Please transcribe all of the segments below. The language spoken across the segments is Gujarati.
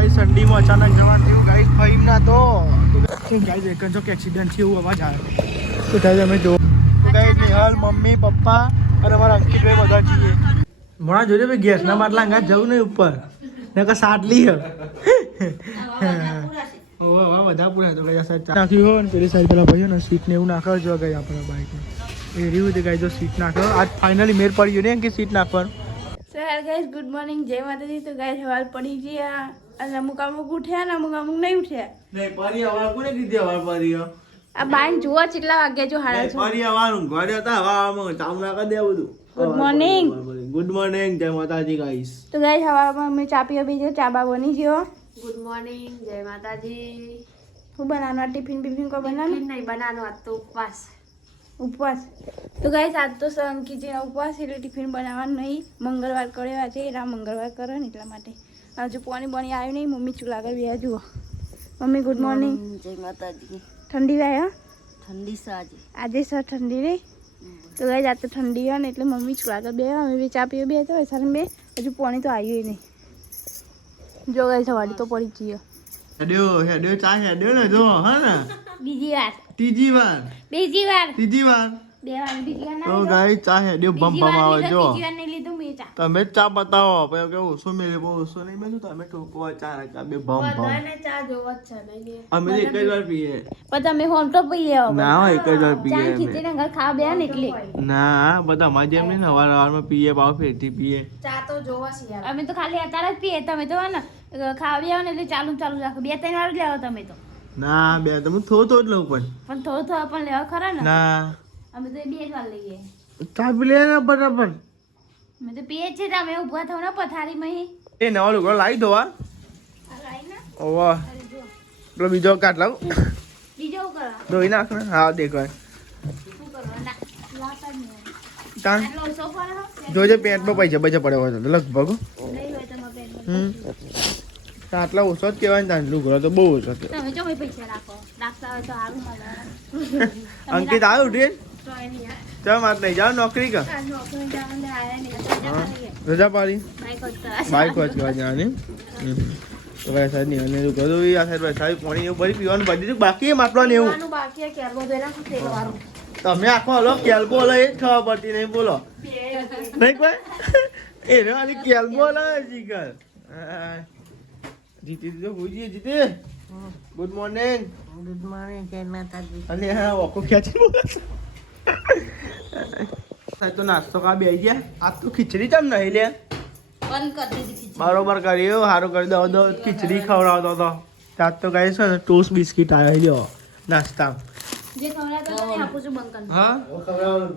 ગાઈસ ઠંડીમાં અચાનક જવા થયું ગાઈસ ફઈમ ના તો ગાઈસ એક જો કે એક્સિડન્ટ થયું અવાજ આવે તો ગાઈસ અમે જો તો ગાઈસ નિહાલ મમ્મી પપ્પા અને અમારા અંકિતભાઈ બધા છીએ મોણા જોજો ભાઈ ગેસના માટલા અંગાત જવું નહીં ઉપર નકર સાટલી હે ઓવા વાહ બધા પૂરા તો ગાઈસ સાઈડ નાખ્યું હો ને પેલી સાઈડ પેલા ભાઈઓ ને સીટ ને એવું નાખો જો ગાઈસ આપણા બાઈકમાં એ રહ્યું તે ગાઈસ જો સીટ નાખો આજ ફાઇનલી મેર પડી ગયો ને કે સીટ નાખવાનું સો યાર ગાઈસ ગુડ મોર્નિંગ જય માતાજી તો ગાઈસ હવાલ પડી ગયા અને અમુક અમુક ઉઠ્યા ને અમુક નહીં ઉઠ્યા નહીં પરી હવા કોને કીધી હવા પરી આ બાઈન જુઓ કેટલા વાગ્યા જો હાડા છો પરી હવાનું ઘરે હતા હવામાં ચામ ના કરી દે બધું ગુડ મોર્નિંગ ગુડ મોર્નિંગ જય માતાજી ગાઈસ તો ગાઈસ હવામાં અમે ચા પીવા બીજો ચા બા બની ગયો ગુડ મોર્નિંગ જય માતાજી હું બનાવવાનું આ ટિફિન બિફિન કો બનાવવાનું નહીં બનાવવાનો આજ તો ઉપવાસ તો ગાઈસ આજ તો અંકિતજીનો ઉપવાસ એટલે ટિફિન બનાવવાનું નહીં મંગળવાર કર્યો આજે એના મંગળવાર કરે ને એટલા માટે હજુ પાણી બની આવ્યું નહીં મમ્મી ચૂલા આગળ બે જુઓ મમ્મી ગુડ મોર્નિંગ જય માતાજી ઠંડી વાય ઠંડી સાજી આજે સર ઠંડી રહી તો ગાઈસ આજ તો ઠંડી હોય ને એટલે મમ્મી ચૂલા આગળ બે અમે બી ચા પીવા બે તો સર બે હજુ પાણી તો આવ્યું નહીં જો ગાઈસ વાડી તો પડી જઈએ હેડ્યો ચા હેડ્યો ને જો હા ને બીજી વાર ત્રીજી વાર બીજી વાર ત્રીજી વાર બે વાર બીજી વાર તો ગાઈસ ચા હેડ્યો બમ બમ આવે જો બીજી વાર નહીં લીધું મેં ચા તમે ચા બતાવો પછી કે ઓછો મેલે બહુ ઓછો નહીં મેલું તમે ઠોકો ચા રાખા બે બમ બમ બધાને ચા જોવો જ છે નહીં અમે એક જ વાર પીએ પણ તમે હોમ તો પીએ હવે ના હોય એક જ વાર ચા પીએ ખીચડી ઘર ખાવા બે ને એટલે ના બધા અમારે જેમ નહીં સવાર સવારમાં પીએ પાવ ફેરથી પીએ ચા તો જોવો છે યાર અમે તો ખાલી અત્યારે જ પીએ તમે તો ને ખાવા બે ને એટલે ચાલુ રાખો બે ત્રણ વાર જ લેવો તમે તો ના બે તો હું થોડો જ લઉં પણ થોડું થોડું પણ લેવા ખરા ને ના અમે તો બે જ વાર લઈએ ચા પી લે ને બરાબર અમે તો પીએ જ છે તમે ઊભા થાવ ને પથારીમાં એ નવા લુગડો લાવી દો આ ઓવા પેલો બીજો કાઢ લાવ બીજો શું કરવા ધોઈ નાખ ને હા દેખાય શું કરવા લાવતા જ નહીં તાન આટલો ઓછો પડે હો? જોજે પેન્ટમાં પૈસા પૈસા પડ્યા હોય તો લગભગ નહીં હોય તમારા પેટમાં. આટલા ઓછો જ કહેવાય ને તાન લુગડો તો બહુ ઓછો કહેવાય તમે જો પૈસા રાખો રાખતા હોય તો સારું મળે અંકિત આવ્યો ઉઠીને તો એની યાર ચાલ મારે નહીં જાવ નોકરી કા આ નોકરી જવાનું આયા નહીં રજા પાડી બાઈક હતા બાઈક વાંચવા જવાની તો ભાઈ સાહેબ નહીં અને કીધું આ સાહેબ ભાઈ સાહેબ પાણી એવું ભરી પીવાનું બધી દીધું બાકી માટલો ને એવું પીવાનું બાકી છે કેરબો દેના શું તેલવાળું તમે આખો હલો કેલ્બો લે એ જ ખબર પડતી નહીં બોલો નહીં કોઈ એ રે આલી કેલ્બો લે જીગર જીતી તો ભૂજી જીતી ગુડ મોર્નિંગ ગુડ મોર્નિંગ જય માતાજી અને હા ઓકો ખેંચી બોલે સાહેબ તો નાસ્તો કા બે ગયા આ તો ખીચડી ચમ નહીં લે બંધ કરી દીધી ખીચડી બરોબર કર્યું સારું કરી દો ખીચડી ખવડાવતો હતો ત્યાં તો કઈ છે ને ટોસ્ટ બિસ્કીટ આવી ગયો નાસ્તા જે ખવડાવતો હતો ને આપું છું બંકન હા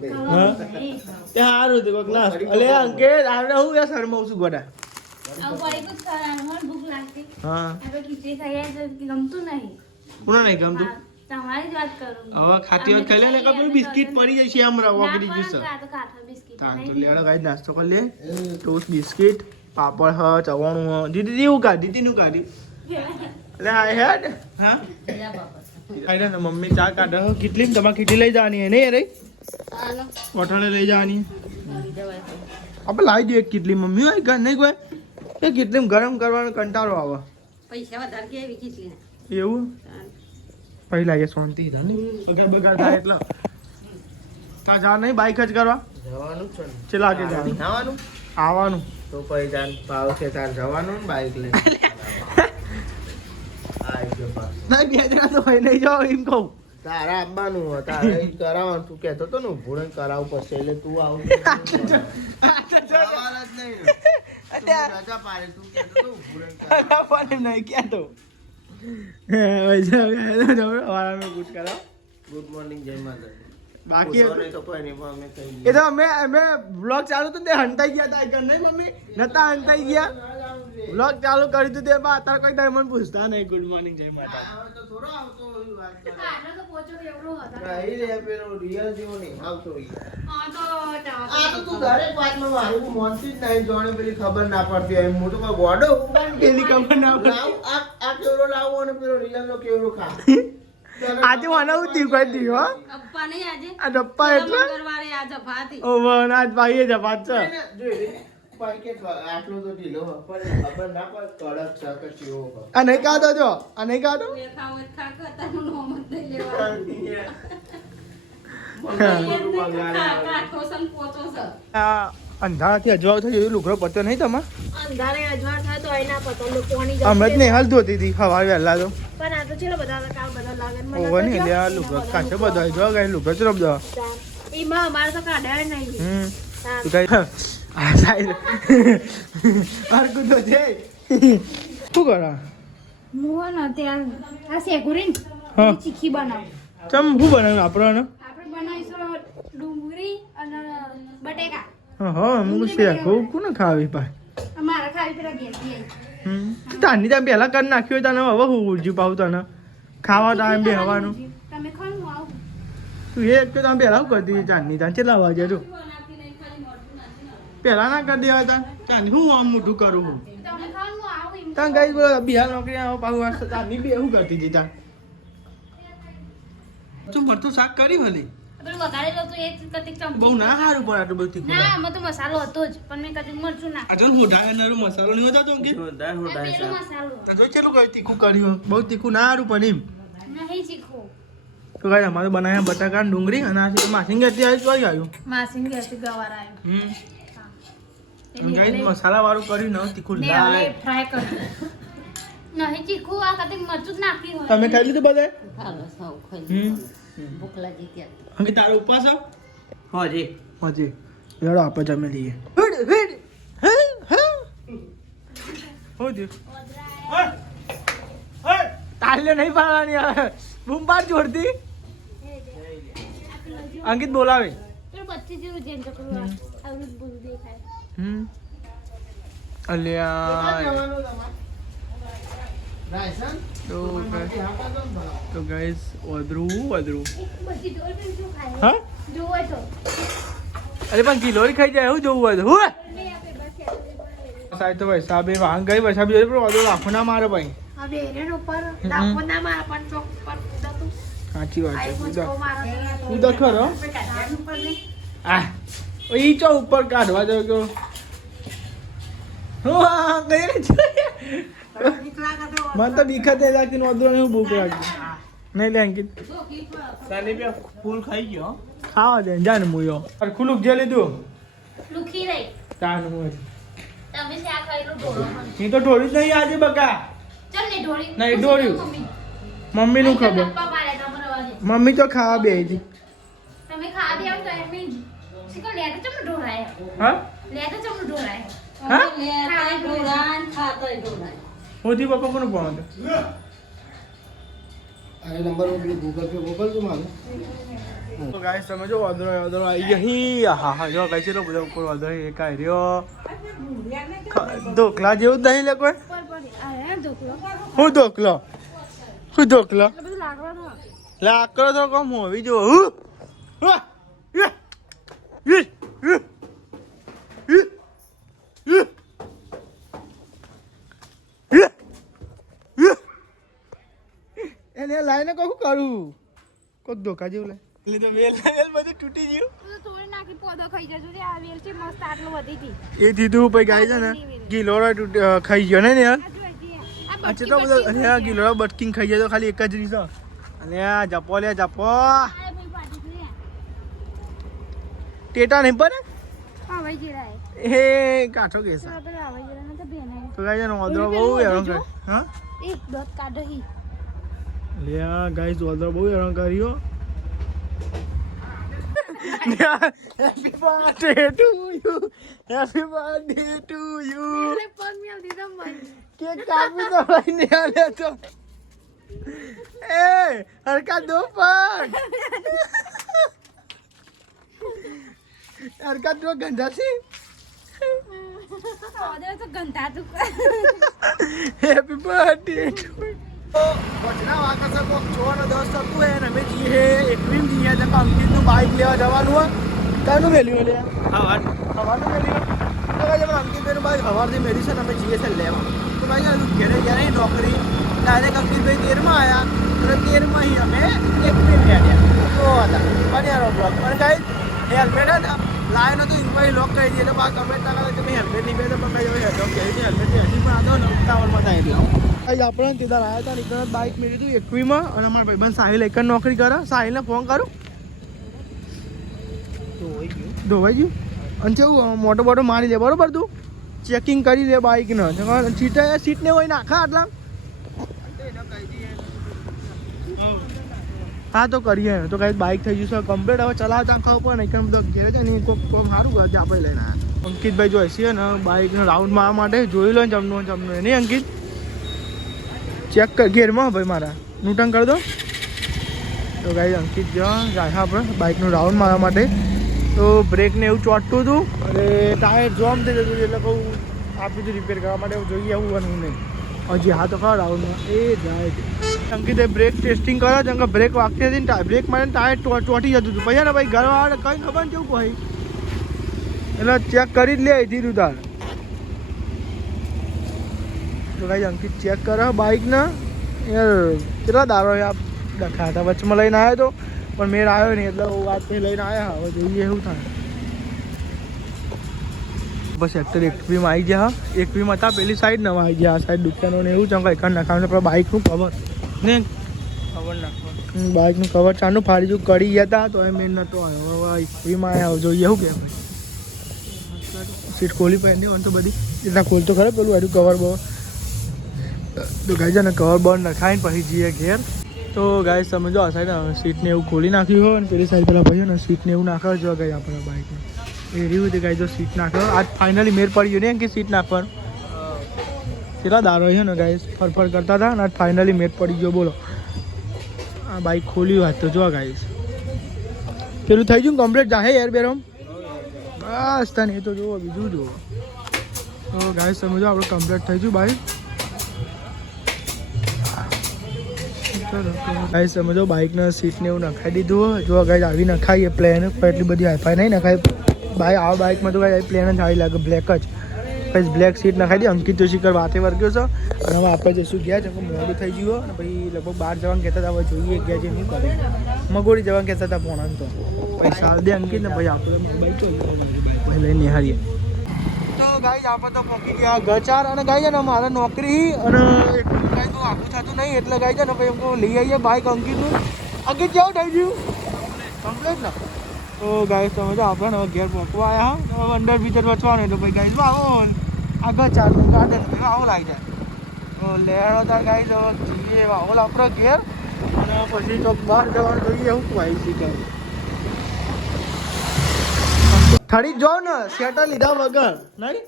તે સારું હતું કોઈક નાસ્તો અલે અંકેત આપણે હું યાર શરમાવું છું ગોડા આવું પડી કુછ ખાવાનું મને ભૂખ લાગતી હા આ તો ખીચડી ખાઈ જાય તો ગમતું નહીં કોણ નહીં ગમતું હા, તમારી જ વાત કરું હવે ખાતી વાત ખાઈ લે ને કે પેલું બિસ્કીટ પડી જાય છે આમ ઓગળી ના, જશે પણ આ તો કાઠા બિસ્કિટ તાન તો નહીં. લેડો ગાઈ નાસ્તો કરી લે ટોસ્ટ બિસ્કીટ પાપડ હ ચવાણું હ દીદી એવું કાઢી દીદીનું કાઢી એટલે આ હેડ હા કાઢે ને મમ્મી ચા કાઢે હો કેટલી તમારે કેટલી લઈ જવાની હે નહીં રે કોઠાણે લઈ જવાની આપણે લાવી દઈએ કેટલી મમ્મી હોય ઘર નહીં કોઈ એ કેટલી ગરમ કરવાનો કંટાળો આવે પૈસા વધારે કે એવી ખીચડી એવું પહેલા કે શાંતિ થાય ને બગાડ બગાડ થાય એટલે તા જા નહીં બાઈક જ કરવા જવાનું છે ને ચલા કે જવાનું આવવાનું આવવાનું તો પછી તાર ભાવ છે તાર જવાનું ને બાઈક લઈને આઈ ગયો પાસ નહીં બે જણા તો હોય નહીં જાઓ એમ કહું તારા આવવાનું હોય તારે ઈ કરાવવાનું તું કહેતો તો ને ઊભું રહીને કરાવવું પડશે એટલે તું આવું જવાનું જ નહીં ને. તું રજા પાડી તું કહેતો તો ઊભું રહીને કરાવવાનું. પણ નહીં ક્યાં તો વાળાને પૂછ કરાવ ગુડ મોર્નિંગ જય માતાજી બાકી પૂછો નહીં તો કોઈ નહીં પણ અમે કહી એ તો અમે વ્લોગ ચાલુ હતું તે હંતાઈ ગયા હતા નહીં મમ્મી નતા હંતાઈ ગયા વ્લોગ ચાલુ કર્યું હતું તે બા અત્યારે કોઈ મને પૂછતા નહીં ગુડ મોર્નિંગ જય માતા આવે તો થોડો આવતો એવી વાત કરે. કાઠો તો પોચો કેવડો હતો નહીં રે પેલો રિયલ જેવો નહીં આવતો ઈ. હા તો આ તો તું દરેક વાતમાં મારું મોનથી જ નહીં જોણે પેલી ખબર ના પડતી હોય મોટો કોઈ ગોડો ઉપાડ પેલી ખબર ના પડતી. આ કેવડો લાવો અને પેલો રિયલ નો કેવડો ખા આજે મને હું તીવ કરી દીધું હો અપ્પા નહીં આજે આ ડપ્પા એટલે મંગળવારે આ જફાતી ઓ વનાજ ભાઈ જ વાત છે જોઈ લે. પાકેટ આટલો તો ઢીલો હોય, પણ ખબર ના પડે કડક છે કે કેવો હોય. આ નહીં ખાતો જો આ નહીં ખાતો એ ખાવ જ ખા કે તારું નોમ જ નહીં લેવાનું. કાઠો છે ને પોચો છે. આ અંધારાથી અજવાળ થઈ ગયું લુગડો પડતો નહીં તમારે અંધારે અજવાળ થાય તો અહીં ના પતો લોકોની અમે જ નહીં હાલ ધોતી હતી સવારે વહેલા તો પણ આ તો ચલો બધા કામ બધા લાગે ને મને ઓવર તો નહીં જો, લે આ લુગડો કાચો બધો જો ગાય લુગડો ચલો બધો એમાં અમારે તો કાઢાય નહીં તું કઈ આ સાઈડ હરકું તો છે શું કરા મુવા ન ત્યાં આ શેકુરીન હા. ચીખી બનાવ ચમ શું બનાવ્યું આપણને આપણે બનાવીશું ડુંગળી અને બટેકા હા હું શેકું કોને ખાવી ભાઈ અમારે ખાવી પેલા ઘેરથી આવી તાની ત્યાં પહેલા કરી નાખ્યું હોય તને હવે હું ઉર્જી પાઉં તને ખાવા ટાઈમ બે હવાનું તમે ખાવ હું આવું તું એ તો તમે પહેલા શું કરતી ચાંદની ત્યાં કેટલા વાગે તું પહેલા ના કરી દેવા તા ચાંદી હું આમ મોટું કરું હું તમે ખાવ હું આવું એમ ત્યાં ગઈ બોલો બિહાર નોકરી આવો પાછું ચાંદની બે શું કરતી હતી ત્યાં તું મરતું શાક કરી ભલે પેલું વઘારેલું હતું એ કતિક ચમચી બહુ ના સારું પણ આટલું બધું તીખું ના આમાં તો મસાલો હતો જ પણ મેં કતિક મરચું ના આ જો હોઢા નરું મસાલો નહીં હોતો તો કે પેલો મસાલો આ જો ચેલું કઈ તીખું કર્યું બહુ તીખું ના સારું પણ એમ નહીં શીખવું તો કઈ અમારે બનાવ્યા બટાકા ડુંગળી અને આ છે માસીને ઘેરથી આવી કઈ આવ્યું માસીન ગેસથી ગવાર આવ્યો ગાઈસ મસાલા વાળું કર્યું ને તીખું લાય ફ્રાય કર્યું નહીં ચીખું આ કતિક મરચું જ નાખી હોય તમે ખાઈ લીધું બધે હાલો સાવ ખાઈ હમ લીધું. ભૂખ લાગી ત્યાં. અંકે તારો ઉપવાસ હાજી હાજી યાર આપણે જમી લઈએ હડ હડ હે હો દે તાલે નહીં પાડવાની હવે બૂમ પાડ જોડતી અંકિત બોલાવે પેલું બચ્ચી જેવું જેમ ચકલું આવું બધું દેખાય અલ્યા જવાનું તમારે? રાયસન? તો તમારથી હા પાડો ને ભલા. તો ગાઈસ વધરું બચ્ચી જોઈ પેલું શું ખાય હા જોવો તો અરે પણ કિલોરી ખાઈ જાય એવું જોવું હોય તો હું નહીં આપે બસ સાહેબ તો ભાઈ સાહેબ વાંગ ગઈ વસાબ જોઈ પણ વધુ આંખો ના મારે ભાઈ હવે એરેન ઉપર ડાકો ના મારા પણ ચોક પર કૂદાતું સાચી વાત છે આઈ મુજકો મારા કૂદા ખરો ઉપર ને આ ઈ ચો ઉપર કાઢવા દો કે હું આ ગઈ મને તો દીખત નહીં લાગતી ને વધુ નહીં ભૂખ લાગતી નહીં લે અંકિત ફૂલ ખાઈ ગયો ખાવા દે જાને મુયો અરે ખુલુક જે લીધું લુખી રહી તાન હું તમે શા ખાઈલું ઢોળો એ તો ઢોળી જ નહીં આજે બકા ચલ ને ઢોળી નહીં, ઢોળ્યું. મમ્મીનું ખબર પપ્પા મારે તમારે વાજે મમ્મી તો ખાવા બે હતી તમે ખા દે આમ તો એમ શીખો લેતો ચમ ઢોળાય હા લેતો ચમ ઢોળાય હા લેતાંય ઢોળાય ને ખાતાંય ઢોળાય. હોતી પપ્પા કોને ફોન હતો આ નંબર ઉપર ગૂગલ પે મોકલજો મારું. તો ગાઈસ તમે જો વાદળો આવી ગયા હી હા હા જો ગાઈસ ચલો બધા ઉપર વાદળો એક આવી રહ્યો ઢોકલા જેવું જ નહીં લે કોઈ પર આ ઢોકલો હું ઢોકલો બધું લાકડો નો લાકડો તો કોમ હોવી જો હું વાહ! યે! યે! યે! યે! યે! યે! યે! એને લાઈને કહું કરું કોક ધોકા જેવું લે એટલે તો વેલ બધું તૂટી ગયું તોડી નાખી પોદો ખાઈ જજો રે આ વેલ છે મસ્ત આટલો વધી હતી એ દીધું પછી ગાય છે ને ગિલોરા ખાઈ ગયો ને યાર આ જો હજી આ અચ્છા તો બધો અરે આ ગિલોરા બટકીંગ ખાઈ જાય તો ખાલી એક જ રીસ અને આ જપો લે જપો ભાઈ પાટી છે ટેટા નહીં પડે હા ભાઈ જીરાય એ કાઠો કેસ તો પેલા ભાઈ જીરા ને તો બેને તો ગાય ને ઓદરો બહુ હેરાન કરે હા એક દોત કાઢો હી લે આ ગાઈસ ઓદરો બહુ હેરાન કર્યો happy birthday to you happy birthday to you અરે પગ મેલ દીધો મન કેક કાપી તો લઈને આલે તો એ હરકા દો પગ હરકા દો ગંધા છે ઓદે તો ગંધા તું હેપી બર્થડે ટુ વચના વાકસર કોક ચોર દોસ્ત હતું હે ને અમે જઈએ એકવીમ જઈએ છે અંકિતનું બાઇક લેવા જવાનું હોય તાનું મેલ્યું લે હવાનું મેલ્યું તો ભાઈ અમે અંકિતભાઈનું બાઇક હવારથી મેળ્યું છે ને અમે જઈએ છે લેવા તો ભાઈ હજુ ઘેરે ગયા નહીં નોકરી ડાયરેક્ટ અંકિતભાઈ 13માં આવ્યા અને 13માં અહીં અમે એકવીમ આવ્યા તો હતા પણ યાર બ્લોક પણ કાંઈ હેલ્મેટ હતા લાય નતું ઇન્ક્વાયરી લોક કરી દીધી એટલે બાદ કમેન્ટ ના કરે કે મેં હેલ્મેટ નહીં પહેરતો પણ કઈ હેલ્મેટ પહેરી હેલ્મેટ પહેરી પણ આ તો ઉતાવળમાં થાય એટલે આપણે સીધા લાયા હતા નીકળ્યા બાઇક મેળવી હતું એકવીમાં અને અમારા ભાઈબંધ સાહિલ એક જ નોકરી કરે સાહિલને ફોન કરું ધોવાઈ ગયું અને કેવું મોટો મોટો મારી લે બરોબર તું ચેકિંગ કરી લે બાઇકને સીટને હોય નાખા આટલા હા તો કરીએ તો કઈ બાઇક થઈ જશે કમ્પ્લીટ હવે ચલાવતા ખબર પણ નહીં બધો ઘેર છે ને કોમ સારું કરે આપણે લઈને આવ્યા અંકિતભાઈ જો હશે ને બાઇકનો રાઉન્ડ મારવા માટે જોઈ લો ને જમનું નહીં અંકિત ચેક કર ગેરમાં ભાઈ મારા નૂટન કરી દો તો ગાઈ અંકિત જાય આપણે બાઇકનું રાઉન્ડ મારવા માટે તો બ્રેકને એવું ચોંટતું હતું અને ટાયર જોમ થઈ જતું એટલે કહું આપ્યું હતું રિપેર કરવા માટે જોઈએ એવું બનવું નહીં હજી હા તો ખરા રાઉન્ડમાં એ જાય અંકિતે બ્રેક ટેસ્ટિંગ કર્યો જેમ કે બ્રેક વાગતી હતી ને બ્રેક મારે ટાયર ચોંટી જતું હતું પછી ને ભાઈ ઘર વાળા કંઈ ખબર કેવું કહે એટલે ચેક કરી જ લે દીધું તાર તો ભાઈ અંકિત ચેક કરે બાઇકને યાર કેટલા દારો આ ડખા હતા વચમાં લઈને આવ્યો હતો પણ મેળ આવ્યો નહીં એટલે વાત પછી લઈને આવ્યા હવે જોઈએ એવું થાય બસ એક્ટર એકવીમાં આવી ગયા એકવીમાં હતા પેલી સાઈડ નવા આવી ગયા આ સાઈડ દુકાનો ને એવું ચમકા એક નાખવાનું પણ બાઇકનું કવર ને કવર નાખવાનું બાઇકનું કવર ચાનું ફાડી જો કરી ગયા હતા તો એ મેન નહોતો આવ્યો હવે એકવીમાં આવ્યા જોઈએ એવું કે સીટ ખોલી પહેરી હોય તો બધી એટલા ખોલતો ખરે પેલું એનું કવર બવર તો ગાય છે ને કવર બવર નખાઈને પછી જઈએ ઘેર તો ગાય સમજો આ સાઈડ સીટને એવું ખોલી નાખ્યું હોય ને પેલી સાઈડ પેલા ભાઈઓ ને સીટને એવું નાખવા જો ગાય આપણે બાઇકને એ રહ્યું તે ગાય જો સીટ નાખ્યો આજ ફાઇનલી મેર પડી ગયો ને કે સીટ નાખવાનું કેટલા દારો છે ને ગાય ફરફર કરતા હતા ને આજ ફાઇનલી મેર પડી ગયો બોલો આ બાઇક ખોલ્યું હાથ તો જો ગાય પેલું થઈ ગયું કમ્પ્લીટ જાહે એર બેરમ બસ તને એ તો જુઓ બીજું જુઓ તો ગાય સમજો આપણે કમ્પ્લીટ થઈ ગયું બાઇક ગાય સમજો બાઇકને સીટને એવું નખાઈ દીધું જો ગાય આવી નખાઈએ પ્લેન એટલી બધી હાઈફાઈ નહીં નખાય ભાઈ આ બાઇકમાં તો ગાય પ્લેન જ આવી લાગે બ્લેક જ પછી બ્લેક સીટ નખાઈ દે અંકિત જોશીકર વાતે વર્ગ્યો છે અને હવે આપણે જઈશું ગયા છે મોડું થઈ ગયું અને પછી લગભગ 12 જવાનું કહેતા હતા હવે જોઈએ ગયા છે શું કરે મગોડી જવાનું કહેતા હતા પોણાને તો પૈસા દે અંકિત ને ભાઈ આપણે બાઇક તો લઈને નિહાળીએ તો ગાય આપણે તો પહોંચી ગયા ગચાર અને ગાય છે ને મારે નોકરી અને એટલું કાંઈ તો આખું થતું નહીં એટલે ગાય છે ને ભાઈ એમ લઈ આવીએ બાઇક અંકિતનું અંકિત કેવું થઈ ગયું કમ્પ્લીટ ને તો ગાય સમજો આપણે હવે ઘેર પહોંચવા આવ્યા હવે અંડર ભીતર બચવાનું એટલે ભાઈ ગાય આવો આગળ ચાલતું ગાર્ડન આવો લાગી જાય તો લેવાનો તાર ગાય તો જઈએ આવો આપણો ઘેર અને પછી તો બહાર જવાનું જોઈએ એવું ભાઈ શીખે થડી જો ને શેટર લીધા વગર નહીં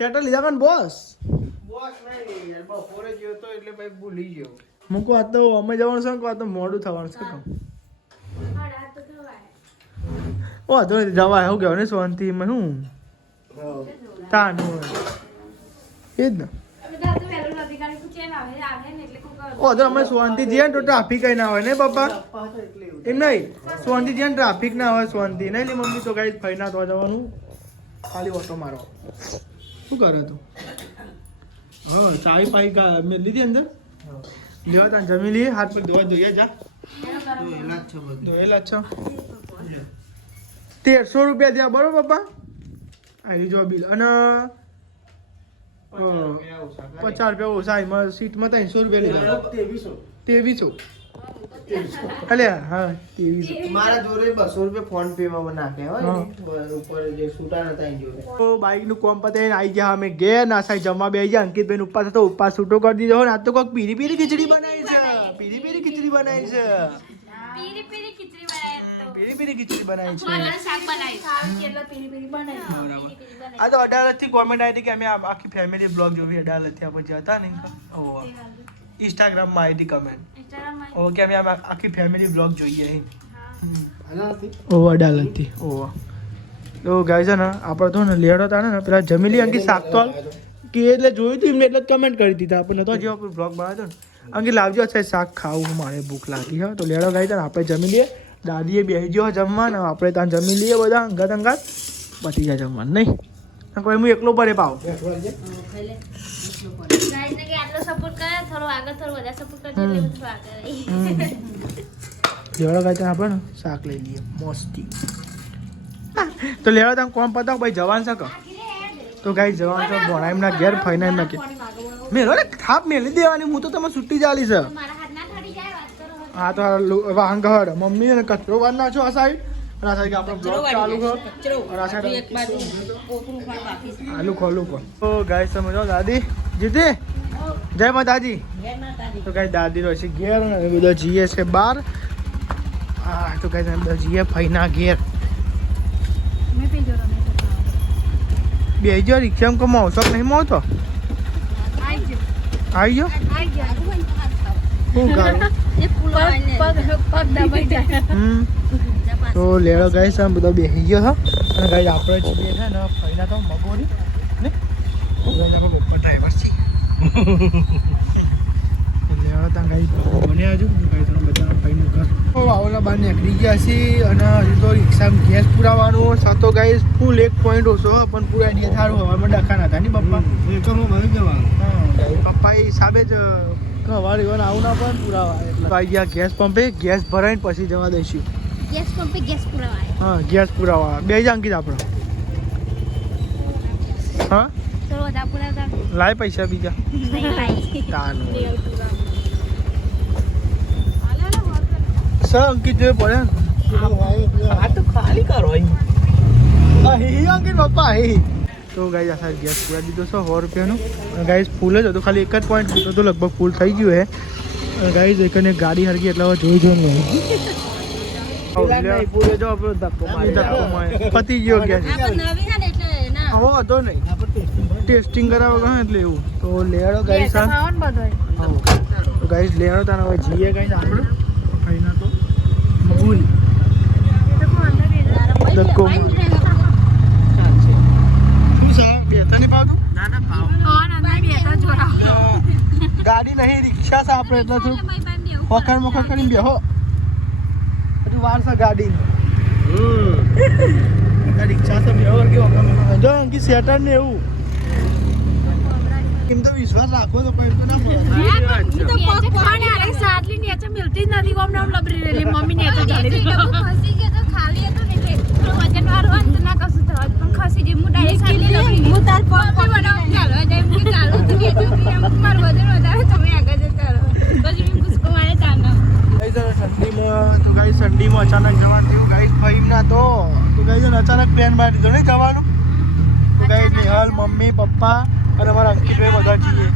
શેટર લીધા પણ બોસ નહીં બપોરે ગયો તો એટલે ભાઈ ભૂલી ગયો મૂકો આ તો અમે જવાનું છે કે આ તો મોડું થવાનું છે કેમ ઓ તો જવા એવું કહેવાય ને શાંતિમાં શું તાન એ જ ને ઓ તો અમે શાંતિ જઈએ ને તો ટ્રાફિક કઈ ના હોય ને પપ્પા એમ નહીં શાંતિ જઈએ ને ટ્રાફિક ના હોય શાંતિ નહીં લી મમ્મી તો કઈ ફઈ ના તો જવાનું ખાલી ઓટો મારો શું કરે તું હા ચાવી પાઈ મેં લીધી અંદર લેવા તા જમી લઈએ હાથ પર ધોવા જોઈએ જા ધોયેલા છો 1300 રૂપિયા થયા બરોબર પપ્પા આવી જો બિલ અને 50 રૂપિયા ઓછા એમાં સીટમાં 300 રૂપિયા લીધા 2300 અલ્યા હા 2300 મારા જોડે 200 રૂપિયા ફોન પે માં નાખે હોય ઉપર જે છૂટા નતા એની જોડે તો બાઇક નું કોમ પતાઈને આવી ગયા અમે ઘેર ના સાઈ જમવા બેસી ગયા અંકિતભાઈ ઉપવાસ હતો ઉપવાસ છૂટો કરી દીધો ને આજ તો કોઈક પીરી પીરી ખીચડી બનાવી છે પીરી પીરી ખીચડી બનાવી છે આ તો અડાલતથી કોમેન્ટ આવી હતી કે અમે આખી ફેમિલી બ્લોગ જોવી અડાલતથી આપણે જતા ને ઇન્સ્ટાગ્રામમાં આવી હતી કમેન્ટ કે અમે આખી ફેમિલી બ્લોગ જોઈએ અડાલતથી તો ગાય છે ને આપણે તો ને લેડો હતા ને પેલા જમીલી અંકિત શાક તો કે એટલે જોયું હતું એમને એટલે કમેન્ટ કરી દીધા આપણને તો જેવો બ્લોગ બનાવ્યો ને અંકિત લાવજો છે શાક ખાવું મારે ભૂખ લાગી હોય તો લેડો ગાય છે ને આપણે જમી લઈએ દાદીએ બેસી ગયો જમવા ને આપણે ત્યાં જમી લઈએ બધા અંગાત અંગાત પતી જાય જમવાનું નહીં કોઈ હું એકલો પડે પાવ લેવડો ગાય આપણે શાક લઈ લઈએ મસ્તી તો લેવા તમે કોમ પતાવ ભાઈ જવાન છે તો ગાઈ જવાન છે ભણા એમના ઘેર ફાઈના એમના કે મેલો ને થાપ મેલી દેવાની હું તો તમે છૂટી ચાલી છે હા તો વાહન ઘર મમ્મી ને કચરો વાર ના છો આ સાઈડ અને આ સાઈડ આપણો બ્લોગ ચાલુ કર અને આ સાઈડ આલુ ખોલું કો તો ગાય સમજો દાદી જીતી જય માતાજી તો ગાય દાદી રો છે ઘેર અને બધો જીએ છે બાર હા તો ગાય બધા જીએ ફઈના ઘેર બેજો રિક્ષામાં કો મોસો નહીં મોતો આવી ગયો શું ગાડું તો લેડો ગાઈસ આમ બધો બેસી ગયો છે અને ગાઈસ આપણે છીએ છે ને ફઈના તો મગોરી ને ડ્રાઈવર છે લેડો ત્યાં ગાઈસ બન્યા હજુ ગાઈસ બધા ફઈનું ઘર તો આવલા બાર નીકળી ગયા છે અને હજુ તો રિક્ષામાં ગેસ પુરાવાનું સતો ગાઈસ ફૂલ 1 પોઈન્ટ ઓછો પણ પૂરા આઈડિયા થારું હવામાં ડખાના હતા ની પપ્પા એકમો ભરી જવાનું હા પપ્પા એ હિસાબે જ વાળી વાર આવું ના પણ પુરાવા એટલે આવી ગયા ગેસ પંપે ગેસ ભરાઈને પછી જવા દઈશું ગેસ પંપે ગેસ પુરાવા હા ગેસ પુરાવા બે જ અંકિત આપણે હા ચલો જા પુરાવા લાય પૈસા બીજા નહીં ભાઈ તાનું સર અંકિત જોઈ પડે હા તો ખાલી કરો અહીં અંકિત પપ્પા અહીં તો ગાઈસ આ સાઈડ ગેસ પૂરા દીધો છે 100 રૂપિયાનું અને ગાઈસ ફૂલ જ હતું ખાલી 1 જ પોઈન્ટ તો લગભગ ફૂલ થઈ ગયું હે અને ગાઈસ એકને ગાડી હરગી એટલે હવે જોઈ જોઈને પૂરે જો આપણો ધક્કો મારે પતી ગયો ગેસ હો હતો નહીં ટેસ્ટિંગ કરાવો ગયો એટલે એવું તો લેડો ગાઈસ તો ગાઈસ લેડો તાને હવે જીએ ગાઈસ આપણે ફાઈના તો ભૂલ ધક્કો ગાડી નહીં રિક્ષા છે આપણે એટલે શું વખર મખર કરીને બેહો હજુ વાર છે ગાડી રિક્ષા છે બેહો કે વખર મખર જો અંકી સેટર ને એવું એમ તો વિશ્વાસ રાખો તો કોઈ તો ના મળે તો પગ કોણે આરે સાટલી નીચે મિલતી જ નથી કોમ નામ લબરી રેલી મમ્મી નીચે ચાલી ખસી ગયો તો ખાલી હતો ને એટલે વજન વાળો અંત ના કશું થવા પણ ખસી જે હું ડાયરેક્ટ સાટલી લબરી હું તાર પગ બનાવ ચાલો જાય હું ચાલુ તો કે જો માર વજન વધારે તમે આગળ જતા રહો પછી હું ગુસ્કો મારે ચાલના ઠંડીમાં તો ગાઈસ ઠંડીમાં અચાનક જવાનું થયું ગાઈસ ફઈમના તો ગાઈસ અચાનક પ્લાન મારી દીધો નહીં જવાનું તો ગાઈસ નિહાલ મમ્મી પપ્પા અને અમારા અંકિતભાઈ બધા છીએ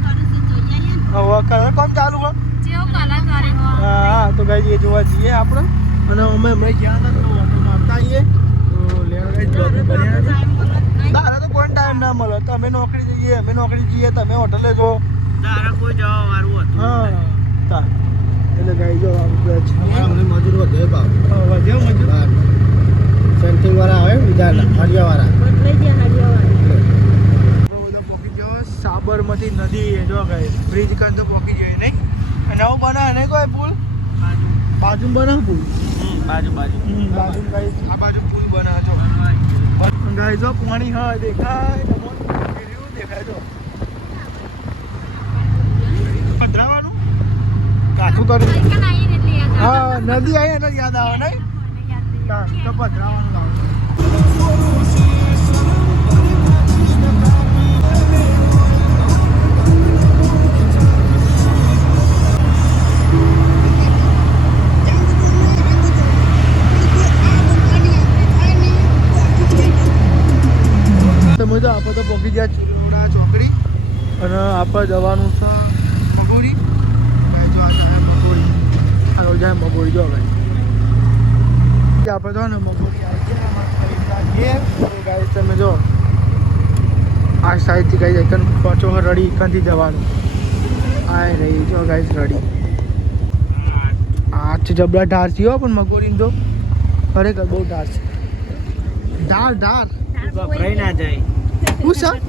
હવે કલર કોણ ચાલુ કર જેવો કલર કરે હા તો ગાઈસ એ જોવા જઈએ આપણે અને અમે હમણાં ગયા હતા તો ઓટો મારતા આવીએ તો લેવા ગાઈસ બ્લોગ બન્યા છે તારા તો કોઈ ટાઈમ ના મળે તો અમે નોકરી જઈએ અમે નોકરી જઈએ તમે હોટલે જો તારા કોઈ જવા વાળું હતું હા તા એટલે ગાઈસ જો આપણે મજૂર વધે ભાવ વધે મજૂર સેન્ટિંગ વાળા આવે બીજા હરિયા વાળા સાબરમતી નદી જો ગઈ બ્રિજ કાન તો પહોંચી જઈએ નહીં અને આવું બનાવે નહીં કોઈ પુલ બાજુ બનાવ પુલ બાજુ બાજુ ગાઈ આ બાજુ પુલ બનાવે છો ગાઈ જો પાણી હા દેખાય દેખાય જો પધરાવાનું કાઠું કરી હા નદી આવી એને યાદ આવે નહીં તો પધરાવાનું લાવે તો આપણે તો પહોંચી ગયા ચિરોડા ચોકડી અને આપણે જવાનું છે મગોરી જો આ મગોરી આગળ જાય મગોરી જો હવે આપણે જો ને મગોરી આવી ગયા ગાઈસ તમે જો આ સાઈડથી ગાઈસ એકન પહોંચો રડી એકનથી જવાનું આ રહી જો ગાઈસ રડી આ જબડા ઢાર થયો પણ મગોરી તો ખરેખર બહુ ઢાર છે ઢાર ગભરાઈ ના જાય કશું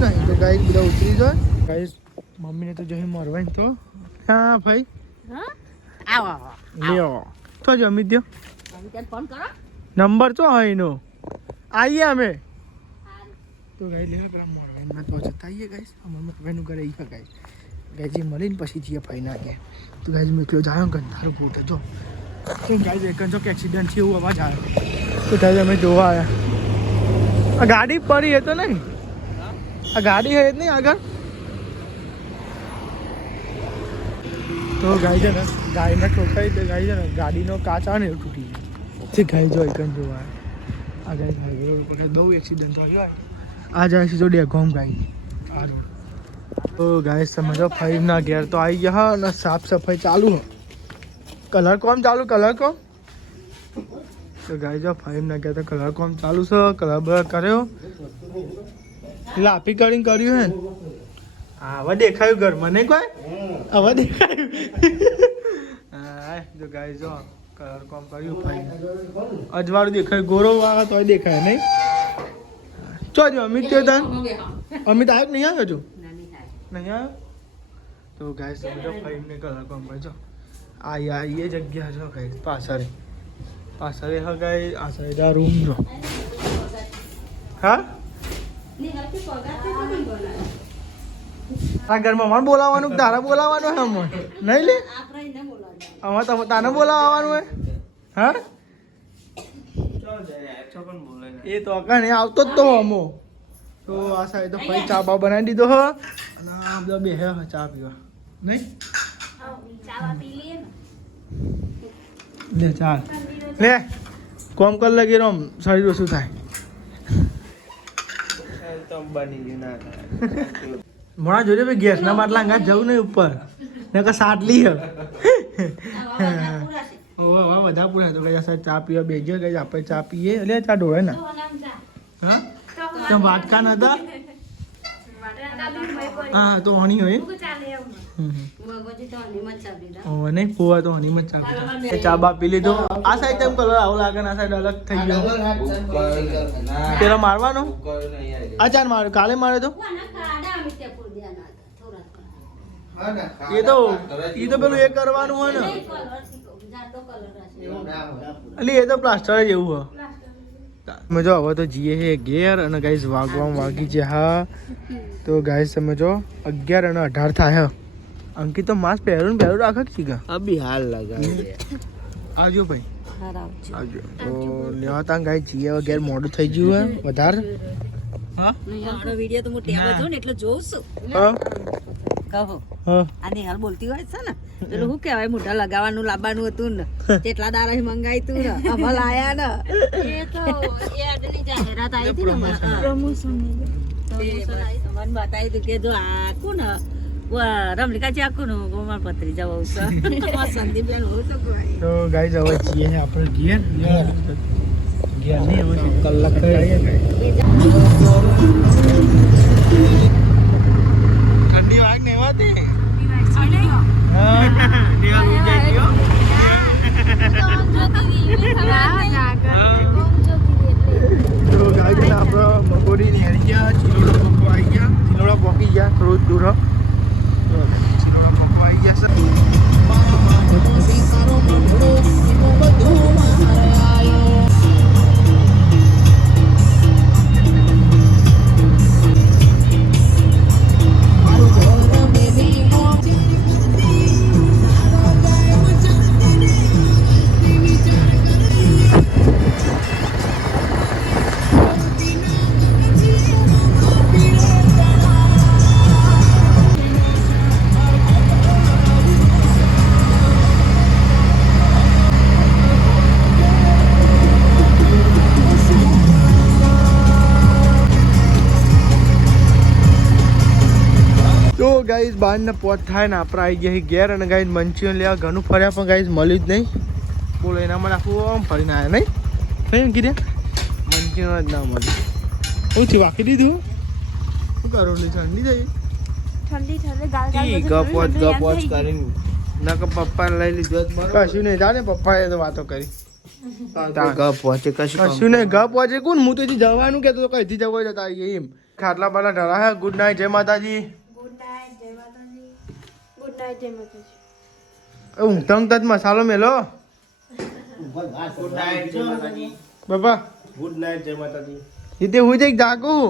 નહીં તો ગાઈસ બધા ઉતરી જાય ગાઈસ મમ્મીને તો જઈ મરવાની તો હા ભાઈ આવો લ્યો તો જમી દો ફોન કરો નંબર તો હા એનો આવીએ અમે તો ગાઈ લેવા પેલા મરવાના તો જતા આવીએ ગાઈસ મમ્મી પપ્પાનું ઘરે આવી ગાઈસ ગાઈજી મળીને પછી જઈએ ભાઈ નાખે તો ગાઈસ મેં એકલો જાય ગંધારું ફૂટે જો ગાઈસ એક જો કે એક્સિડન્ટ થયું એવું અવાજ આવે તો થાય અમે જોવા આવ્યા. આ ગાડી પડી એ તો નહીં, આ ગાડી હે જ નહીં આગળ. તો ગાય છે ને ગાયને ઠોકાઈ તો ગાય છે ને ગાડીનો કાચ આવે ને એવું તૂટી ગયો છે. ગાય જો એકન જોવા આ ગાય હાઈવે રોડ પર બહુ એક્સિડન્ટ થયો. આ જાય છે જો ડેગોમ ગાય આ રોડ. તો ગાય સમજો 5 ના ઘેર તો આવી ગયા અને સાફ સફાઈ ચાલુ હ. કલર કોમ ચાલુ કલર કોમ. તો ગાય જો 5 ના ઘેર તો કલર કોમ ચાલુ છે. કલર બર કર્યો લાપી કરીને કર્યું હે. આવા દેખાયું ઘરમાં નહીં કોઈ આવા દેખાયું. હા જો ગાય જો કલર કોમ કર્યું ભાઈ. અજવાળું દેખાય ગોરો વાળા તોય દેખાય નહીં. ચો જો અમિત તો તન અમિત આવ્યો નહીં આવ્યો જો નહીં આવ્યો. તો ગાય સમજો ભાઈ ને કલર કોમ કરજો. આ એ જગ્યા જો ગાય પાછળ પાછળ હા ગાય આ સાઈડ આ રૂમ જો. હા તારા ઘરમાં મને બોલાવવાનું તારા બોલાવવાનું હે અમને નહીં લે અમારે તમે તાને બોલાવવાનું હે. હા એ તો અકાને આવતો જ તો અમો. તો આ સાઈડ તો ભાઈ ચા બા બનાવી દીધો હ અને આ બધા બે હે ચા પીવા નહીં લે ચાલ લે કોમ કર લગી રમ શરીર ઓછું થાય. મોણા જોજે ભાઈ ગેસના માટલા અંગાત જવું નહીં ઉપર ને કે સાટલી હે. ઓવા વાહ બધા પૂરા તો કઈ ચા પીવા બેજો કઈ આપણે ચા પીએ એટલે ચા ઢોળે ને. હા તો વાટકા નતા હા તો હણી હોય નહીં પોવા તો હની મત ચા પી ચા બા પી લીધો. આ સાઈડ તેમ કલર આવો લાગે ને આ સાઈડ અલગ થઈ ગયો. પેલો મારવાનો આ ચાર માર્યો કાલે માર્યો તો એ તો પેલું એ કરવાનું હોય ને એટલે એ તો પ્લાસ્ટર જ એવું હોય. સમજો હવે તો જીએ છે ઘેર અને ગાઈસ વાગવામાં વાગી છે. હા તો ગાઈસ સમજો 11 અને 18 થાય. અંકિત તો માસ્ક પહેરું રાખે કે શીખા અભી હાલ લગાવી આવજો ભાઈ આવજો. તો લેવા તા ગાઈસ જીએ ઘેર મોડું થઈ ગયું હે વધારે. હા વિડિયો તો હું ટેવા જોઉં ને એટલે જોઉં છું. હા કહો હા આની હાલ બોલતી હોય છે ને પેલું શું કહેવાય મોઢા લગાવવાનું લાવવાનું હતું ને કેટલા દાડા મંગાઈ તું ને અમલ આયા ને એ તો એડની જાહેરાત આવી હતી ને પ્રમોશન મને બતાવી તું કે જો આખું ને રમલિકા છે આખું ને ગોમાળ પત્રી જવું છે સંદીપબેન હું તો તો ગાઈસ હવે જીએ આપણે ઘેર ઘેર નહીં હવે કલાક કરીએ ઠંડી વાગ નહીં વાતી તો ગાઈસ આપણે મગોડી ની હરી ગયા. ચિલોડા પોકો આવી ગયા. ચિલોડા પોકી ગયા થોડું દૂર. ચિલોડા પોકો આવી ગયા છે. ગાઈસ બારને પોત થાય ને આપણે આવી ગયા ઘેર અને ગાઈસ મંચુરિયન લેવા ઘણું ફર્યા પણ ગાઈસ મળ્યું જ નહીં. બોલો એના માટે આખું આમ ફરીને આવ્યા નહીં કીધે મંચુરિયન જ ના મળ્યું. હું થી વાકી દીધું શું કરો ઠંડી થઈ ગપોચ કરીને નક પપ્પા લઈ લીધો કશું નહીં જાને પપ્પાએ તો વાતો કરી પહોંચે કશું નહીં ગપ પહોંચે કોણ હું તો જવાનું કેતો કઈથી જવા જતા એમ. ખાટલા બાટલા ઢળા હે. ગુડ નાઇટ જય માતાજી. ઊંઘતા ઊંઘતા જ મસાલો મેલો ગુડ નાઇટ જય માતાજી. બાપા ગુડ નાઇટ જય માતાજી. ઈતે હું જઈ જાગું.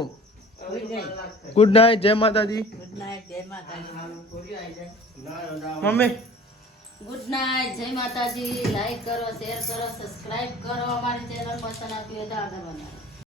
ગુડ નાઇટ જય માતાજી. ગુડ નાઇટ જય માતાજી. મમ્મી ગુડ નાઇટ, જય માતાજી. લાઈક કરો, શેર કરો, સબસ્ક્રાઇબ કરો. અમારી ચેનલ પસંદ આપી હોય તો આગળ બનાવો.